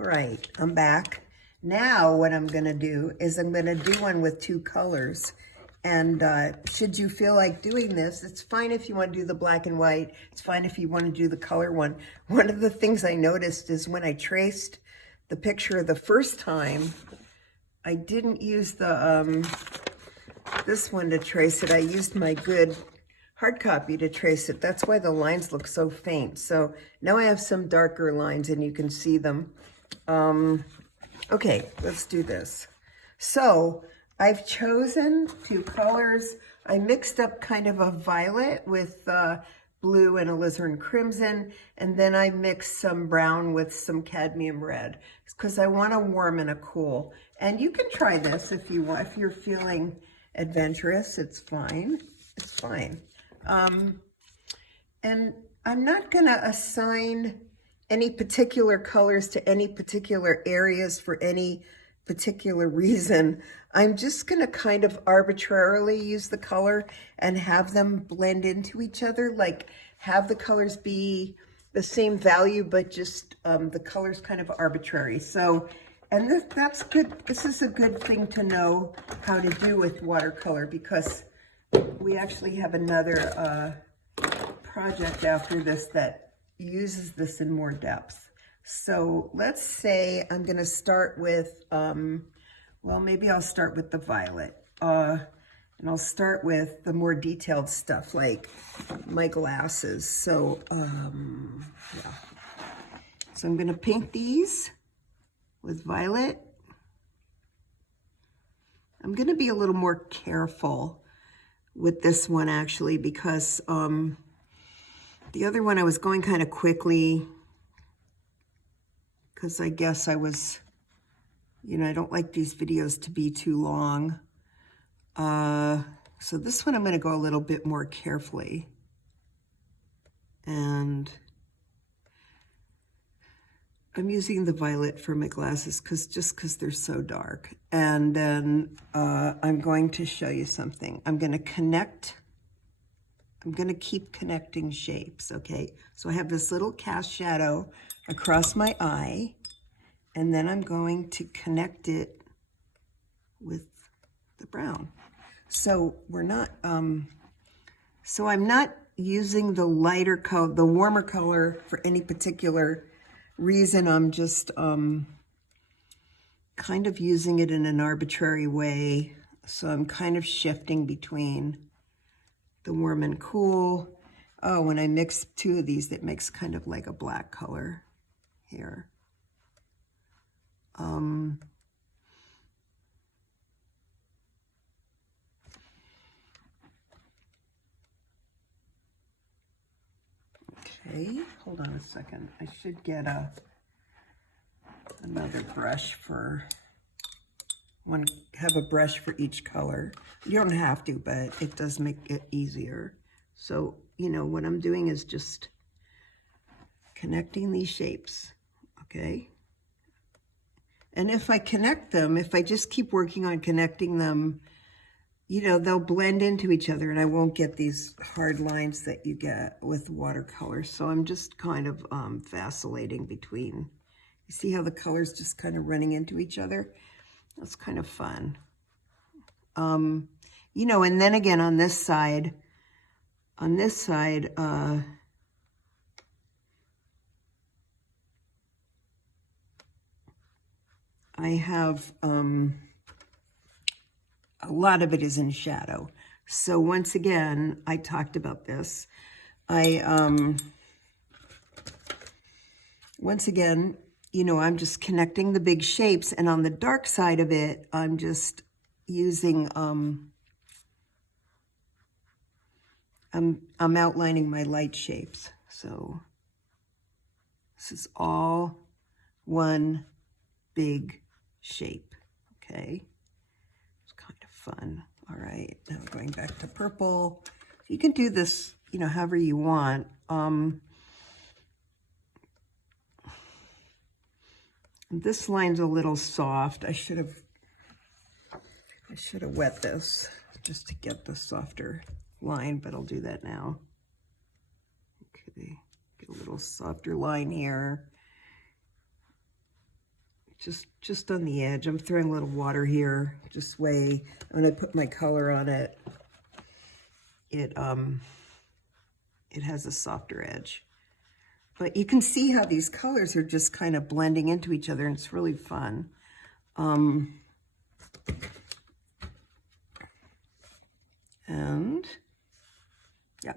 All right, I'm back. Now what I'm gonna do is I'm gonna do one with two colors. And should you feel like doing this, it's fine if you want to do the black and white. It's fine if you want to do the color one. One of the things I noticed is when I traced the picture the first time, I didn't use the this one to trace it. I used my good hard copy to trace it. That's why the lines look so faint. So now I have some darker lines and you can see them. Okay, let's do this. So I've chosen two colors. I mixed up kind of a violet with blue and alizarin crimson, and then I mixed some brown with some cadmium red because I want a warm and a cool. And you can try this if you want, if you're feeling adventurous. It's fine. It's fine. And I'm not going to assign any particular colors to any particular areas for any particular reason. I'm just going to kind of arbitrarily use the color and have them blend into each other, like have the colors be the same value, but just the color's kind of arbitrary. So, and that's good. This is a good thing to know how to do with watercolor, because we actually have another project after this that uses this in more depth. So let's say I'm going to start with, well, maybe I'll start with the violet. And I'll start with the more detailed stuff like my glasses. So, yeah. So I'm going to paint these with violet. I'm going to be a little more careful with this one actually, because the other one I was going kind of quickly because I guess I was, you know, I don't like these videos to be too long. So this one I'm going to go a little bit more carefully. And I'm using the violet for my glasses just because they're so dark. And then I'm going to show you something. I'm going to keep connecting shapes, okay? So I have this little cast shadow across my eye, and then I'm going to connect it with the brown. So we're not, so I'm not using the lighter color, the warmer color for any particular reason. I'm just kind of using it in an arbitrary way. So I'm kind of shifting between the warm and cool. Oh, when I mix two of these, it makes kind of like a black color here. Okay, hold on a second. I should get another brush for have a brush for each color. You don't have to, but it does make it easier. So, you know, what I'm doing is just connecting these shapes, okay? And if I connect them, if I just keep working on connecting them, you know, they'll blend into each other and I won't get these hard lines that you get with watercolor. So I'm just kind of vacillating between. You see how the colors just kind of running into each other? That's kind of fun. You know, and then again on this side, I have a lot of it is in shadow. So once again, I talked about this. Once again, you know, I'm just connecting the big shapes, and on the dark side of it, I'm just using, I'm outlining my light shapes. So this is all one big shape, okay? It's kind of fun. All right, now going back to purple. You can do this, you know, however you want. This line's a little soft. I should have wet this just to get the softer line, but I'll do that now. Okay, get a little softer line here. just on the edge. I'm throwing a little water here, just way, when I put my color on it, it has a softer edge. But you can see how these colors are just kind of blending into each other, and it's really fun. And yeah.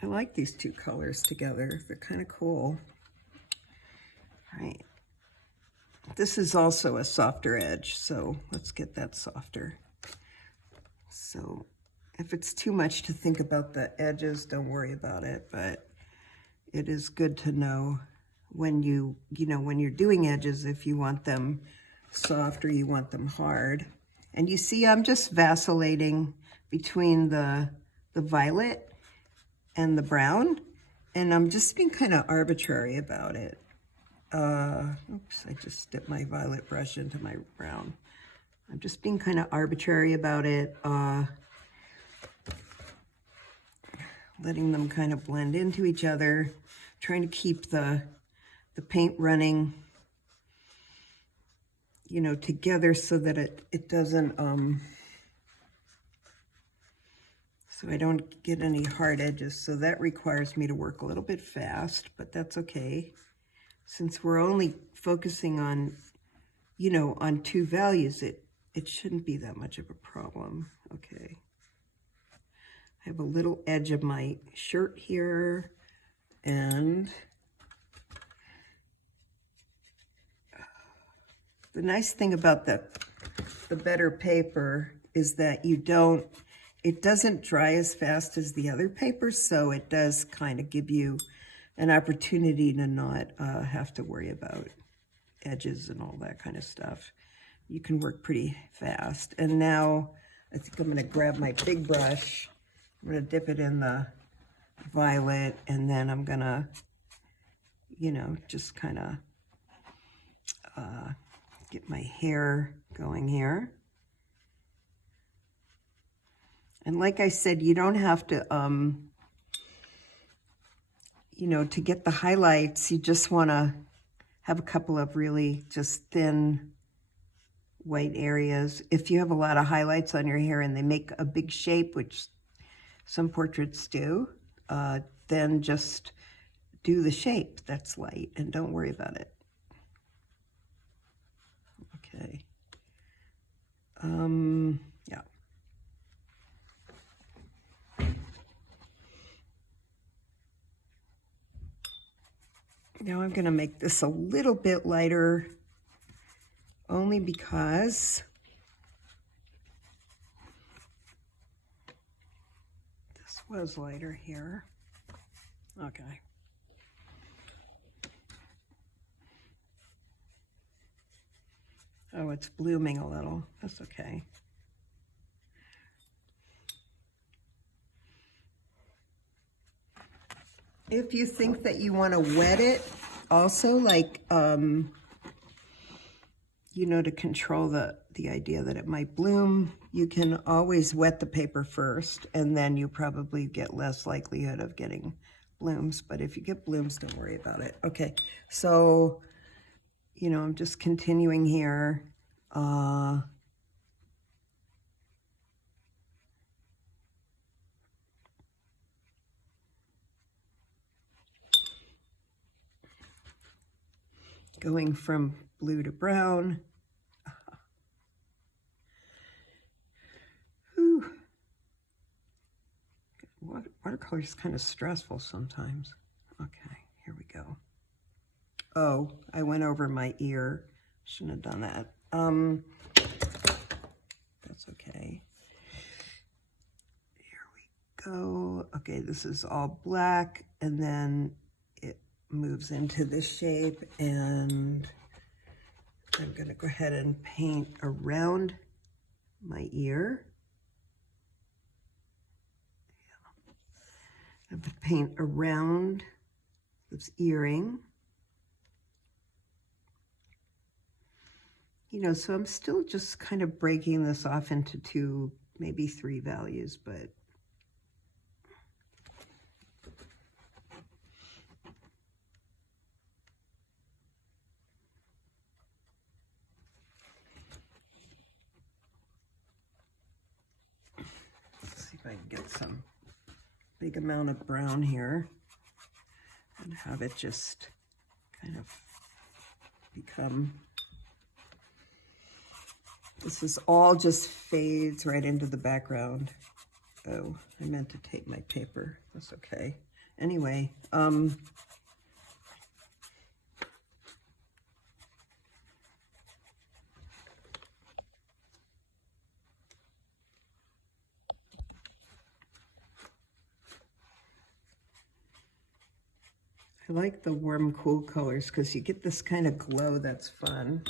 I like these two colors together. They're kind of cool. All right. This is also a softer edge, so let's get that softer. So if it's too much to think about the edges, don't worry about it, but it is good to know when when you're doing edges, if you want them soft or you want them hard. And you see, I'm just vacillating between the violet and the brown, and I'm just being kind of arbitrary about it. Oops, I just dipped my violet brush into my brown. I'm just being kind of arbitrary about it, letting them kind of blend into each other, trying to keep the paint running, together so that it doesn't, so I don't get any hard edges. So that requires me to work a little bit fast, but that's okay. Since we're only focusing on, on two values, it shouldn't be that much of a problem. Okay. I have a little edge of my shirt here, and the nice thing about the better paper is that it doesn't dry as fast as the other paper, so it does kind of give you an opportunity to not have to worry about edges and all that kind of stuff. You can work pretty fast. And now I think I'm going to grab my big brush. I'm going to dip it in the violet, and then I'm going to, just kind of get my hair going here. And like I said, you don't have to, to get the highlights, you just want to have a couple of really just thin white areas. If you have a lot of highlights on your hair and they make a big shape, which some portraits do, then just do the shape that's light and don't worry about it. Okay. Yeah. Now I'm going to make this a little bit lighter, only because this was lighter here. Okay. Oh, it's blooming a little. That's okay. If you think that you want to wet it, also, like, to control the idea that it might bloom, you can always wet the paper first, and then you probably get less likelihood of getting blooms. But if you get blooms, don't worry about it. Okay, so, I'm just continuing here. Going from blue to brown. Whew. Watercolor is kind of stressful sometimes. Okay, here we go. Oh, I went over my ear. Shouldn't have done that. That's okay. Here we go. Okay, this is all black, and then it moves into this shape, and I'm going to go ahead and paint around my ear. I have to paint around this earring. So I'm still just kind of breaking this off into 2, maybe 3 values, but I can get some big amount of brown here and have it just kind of become, this is all just fades right into the background. Oh, I meant to take my paper. That's okay. Anyway, I like the warm, cool colors because you get this kind of glow that's fun.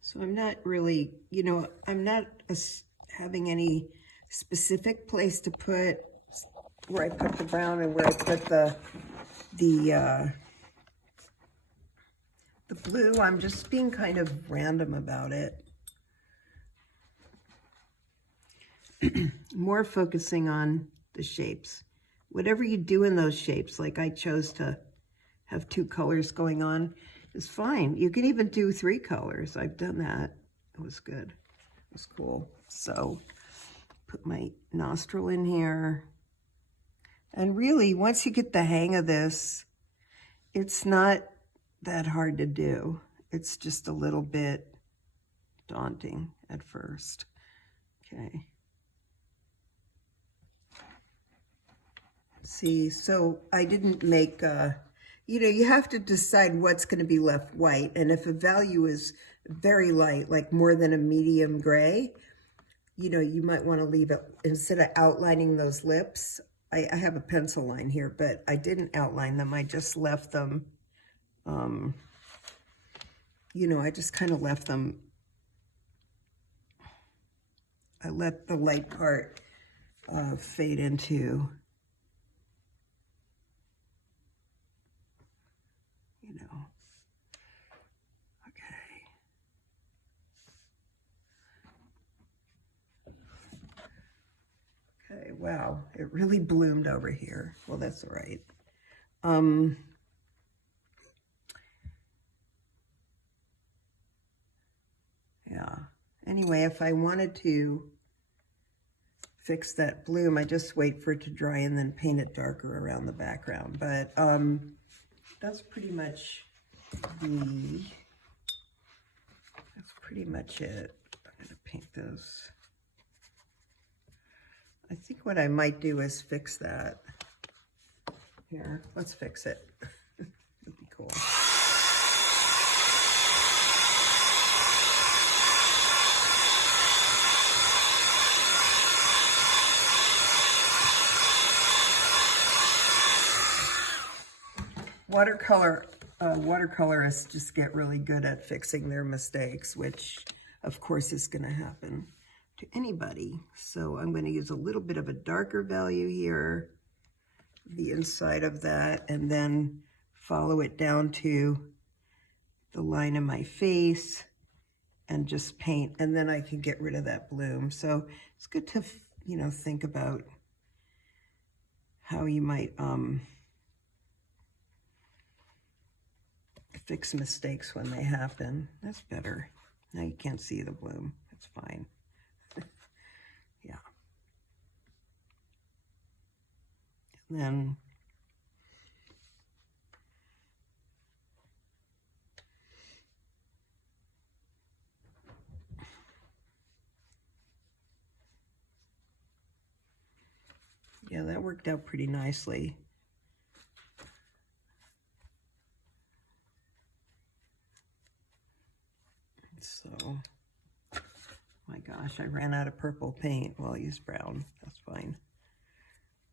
So I'm not really, you know, I'm not having any specific place to put where I put the brown and where I put the blue. I'm just being kind of random about it. More focusing on the shapes. Whatever you do in those shapes, like I chose to have 2 colors going on, is fine. You can even do 3 colors. I've done that. It was good. It was cool. So put my nostril in here. And really, once you get the hang of this, it's not that hard to do. It's just a little bit daunting at first. Okay. See, so I didn't make, you know, you have to decide what's going to be left white. And if a value is very light, like more than a medium gray, you know, you might want to leave it, instead of outlining those lips. I have a pencil line here, but I didn't outline them. I just left them, you know, I just kind of left them. I let the light part fade into, you know, okay. Okay, wow, it really bloomed over here. Well, that's all right. Yeah, anyway, if I wanted to fix that bloom, I just wait for it to dry and then paint it darker around the background. But that's pretty much it. I'm gonna paint those. I think what I might do is fix that. Here, let's fix it. That'd be cool. Watercolorists just get really good at fixing their mistakes, which of course is going to happen to anybody. So I'm going to use a little bit of a darker value here, the inside of that, and then follow it down to the line of my face and just paint, and then I can get rid of that bloom. So it's good to, you know, think about how you might fix mistakes when they happen. That's better. Now you can't see the bloom. That's fine. Yeah. And then yeah, that worked out pretty nicely. So, my gosh, I ran out of purple paint. Well, I'll use brown. That's fine.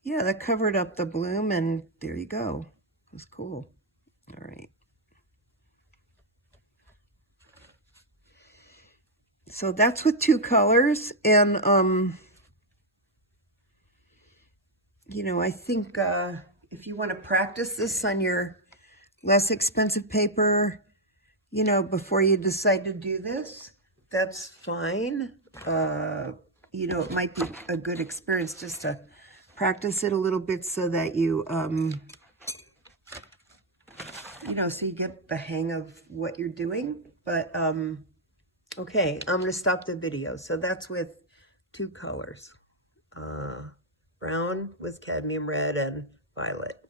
Yeah, that covered up the bloom, and there you go. It was cool. All right. So that's with 2 colors, and you know, I think if you want to practice this on your less expensive paper, you know, before you decide to do this, that's fine. you know, it might be a good experience just to practice it a little bit so that you, you know, so you get the hang of what you're doing. But, okay, I'm going to stop the video. So that's with 2 colors, brown with cadmium red and violet.